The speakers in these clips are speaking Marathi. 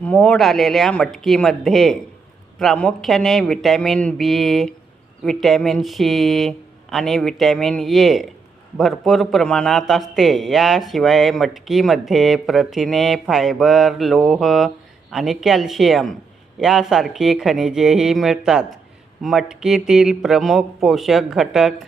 मोड आलेल्या मटकीमध्ये प्रामुख्याने व्हिटॅमिन बी, व्हिटॅमिन सी आणि व्हिटॅमिन ए भरपूर प्रमाणात असते. याशिवाय मटकीमध्ये प्रथिने, फायबर, लोह आणि कॅल्शियम यासारखी खनिजेही मिळतात. मटकीतील प्रमुख पोषक घटक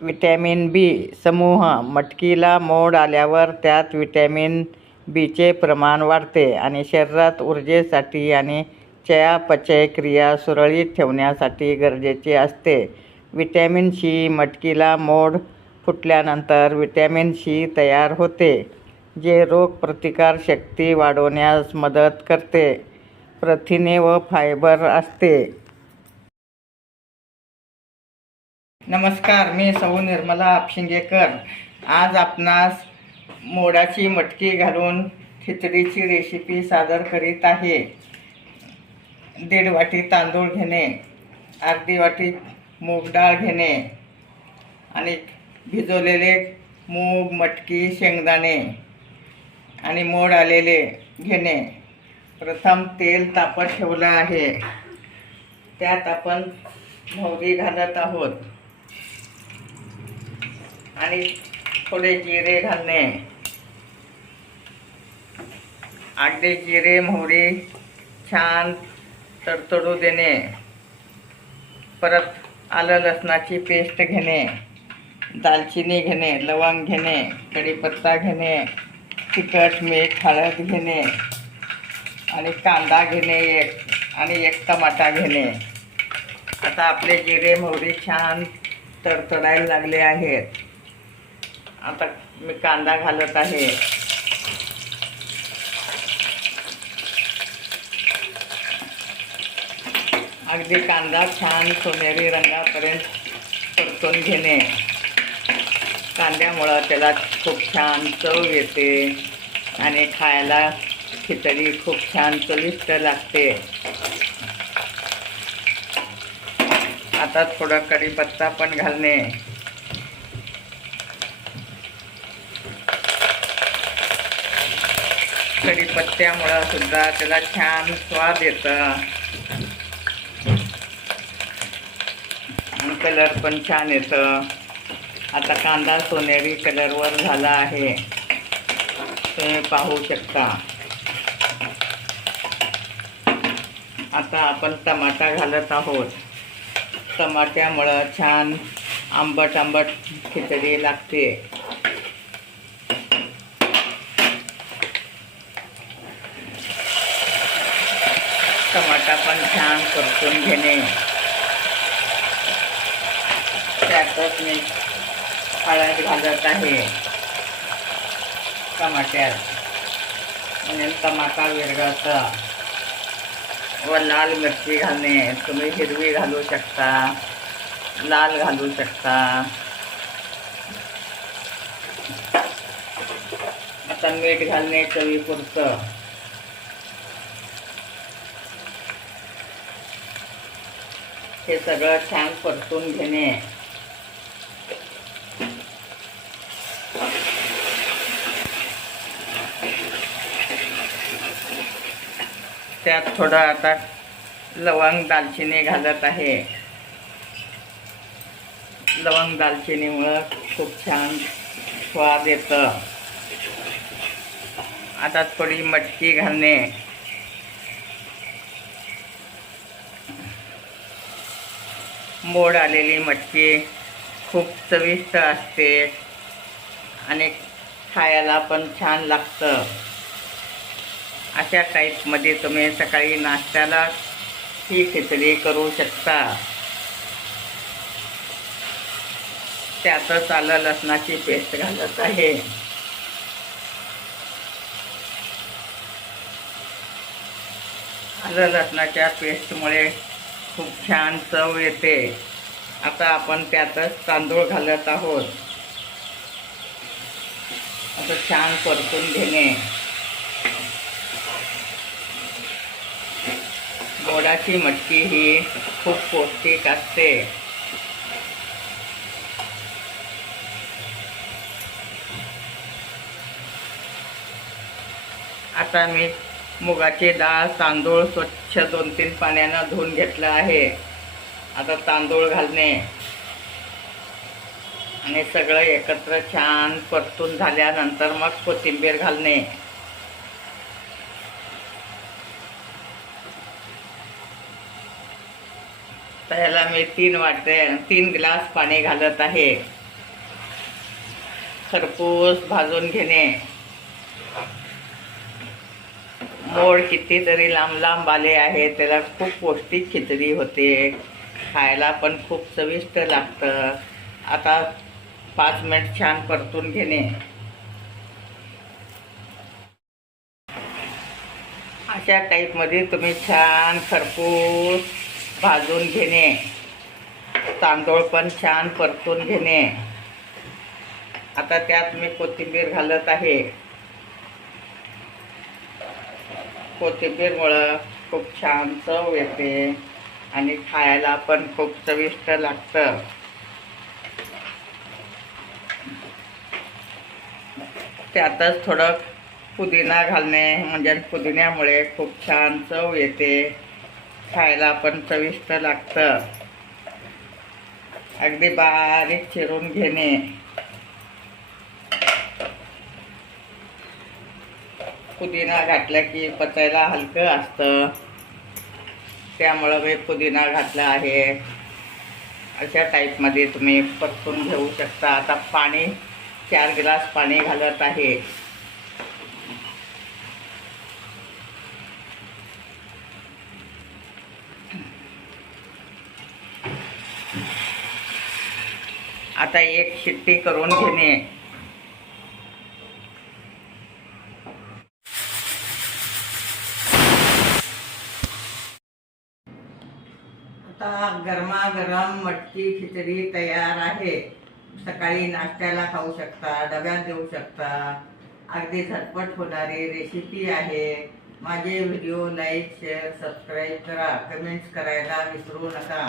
व्हिटॅमिन बी समूह. मटकीला मोड आल्यावर त्यात व्हिटॅमिन बीचे प्रमाण वाढते आणि शरीरात ऊर्जेसाठी आणि चयापचय क्रिया सुरळीत ठेवण्यासाठी गरजेचे असते. Vitamin C. मटकीला मोड फुटल्यानंतर व्हिटॅमिन सी तयार होते, जे रोगप्रतिकारशक्ती वाढवण्यास मदत करते. प्रथिने व फायबर असते. नमस्कार, मी सौ निर्मला आपशिंगेकर. आज आपणास मोडाची मटकी घालून खिचडीची रेसिपी सादर करीत आहे. 1.5 वाटी तांदूळ घेणे, अर्धी वाटी मूग डाळ घेणे आणि भिजवलेले मूग, मटकी, शेंगदाणे आणि मोड आलेले घेणे. प्रथम तेल तापत ठेवलं आहे. त्यात आपण मोहरी घालत आहोत आणि थोडे जिरे घालणे. अगदी जिरे मोहरी छान तडतडू देणे. परत आलं लसणाची पेस्ट घेणे, दालचिनी घेणे, लवंग घेणे, कढीपत्ता घेणे, तिखट, मीठ, हळद घेणे आणि कांदा घेणे आणि एक टमाटा घेणे. आता आपले जिरे मोहरी छान तडतडायला लागले आहेत. आता मी कांदा घालत आहे. अगदी कांदा छान सोनेरी रंगापर्यंत परतून घेणे. कांद्यामुळं त्याला खूप छान चव येते आणि खायला खिचडी खूप छान चविष्ट लागते. आता थोडा कढीपत्ता पण घालणे. कढीपत्त्यामुळं सुद्धा त्याला छान स्वाद येतं आणि कलर पण छान येतं. आता कांदा सोनेरी कलरवर झाला आहे, तुम्ही पाहू शकता. आता आपण टमाटा घालत आहोत. टमाट्यामुळं छान आंबट आंबट खिचडी लागते. टमाटा पण छान परतून घेणे. त्यातच मी हळद घालत आहे टमाट्यात, म्हणजे टमाटा विरघळता. व लाल मिरची घालणे. तुम्ही हिरवी घालू शकता, लाल घालू शकता. आता मीठ घालणे चवीपुरतं. हे सगळं छान परतून घेणे. त्यात थोडं आता लवंग दालचिनी घालत आहे. लवंग दालचिनीमुळं खूप छान स्वाद येतं. आता थोडी मटकी घालणे. मोड आलेली मटकी खूप चविष्ट असते आणि खायला पण छान लागतं. अशा टाईपमध्ये तुम्ही सकाळी नाश्त्याला ही खिचडी करू शकता. त्यातच आलं लसणाची पेस्ट घालत आहे. आलं लसणाच्या पेस्टमुळे खूप छान चव येते. आता आपण त्यातच तांदूळ घालत आहोत. आता छान परतून घेणे. मोडाची मटकी ही खूप पौष्टिक असते. आता मी मुगाची डाळ तांदूळ स्वच्छ 2-3 पाण्यानं धुवून घेतलं आहे. आता तांदूळ घालणे आणि सगळं एकत्र छान परतून झाल्यानंतर मग कोथिंबीर घालणे. त्याला मी 3 ग्लास पाणी घालत आहे. खरपूस भाजून घेणे. मोड कितीतरी लांब लांब आले आहे. त्याला खूप पौष्टिक खिचडी होते. खायला पण खूप चविष्ट लागतं. आता 5 मिनिट छान परतून घेणे. अशा टाईपमध्ये तुम्ही छान खरपूस भाजून घेणे. तांदूळ पण छान परतून घेणे. आता त्यात मी कोथिंबीर घालत आहे. कोथिंबीरमुळं खूप छान चव येते आणि खायला पण खूप चविष्ट लागतं. त्यातच थोडं पुदिना घालणे, म्हणजे पुदिन्यामुळे खूप छान चव येते. खायला पण चविष्ट लागतं. अगदी बारीक चिरून घेणे. पुदिना घातला की पचायला हलकं असतं, त्यामुळं मी पुदिना घातला आहे. अशा टाईपमध्ये तुम्ही परतून घेऊ शकता. आता 4 ग्लास पाणी घालत आहे. आता 1 शिट्टी करून घेणे. आता गरमागरम मटकी खिचडी तयार आहे. सकाळी नाश्त्याला खाऊ शकता, डब्यात देऊ शकता. अगदी झटपट होणारी रेसिपी आहे. माझे व्हिडिओ लाईक, शेअर, सबस्क्राईब करा. कमेंट्स करायला विसरू नका.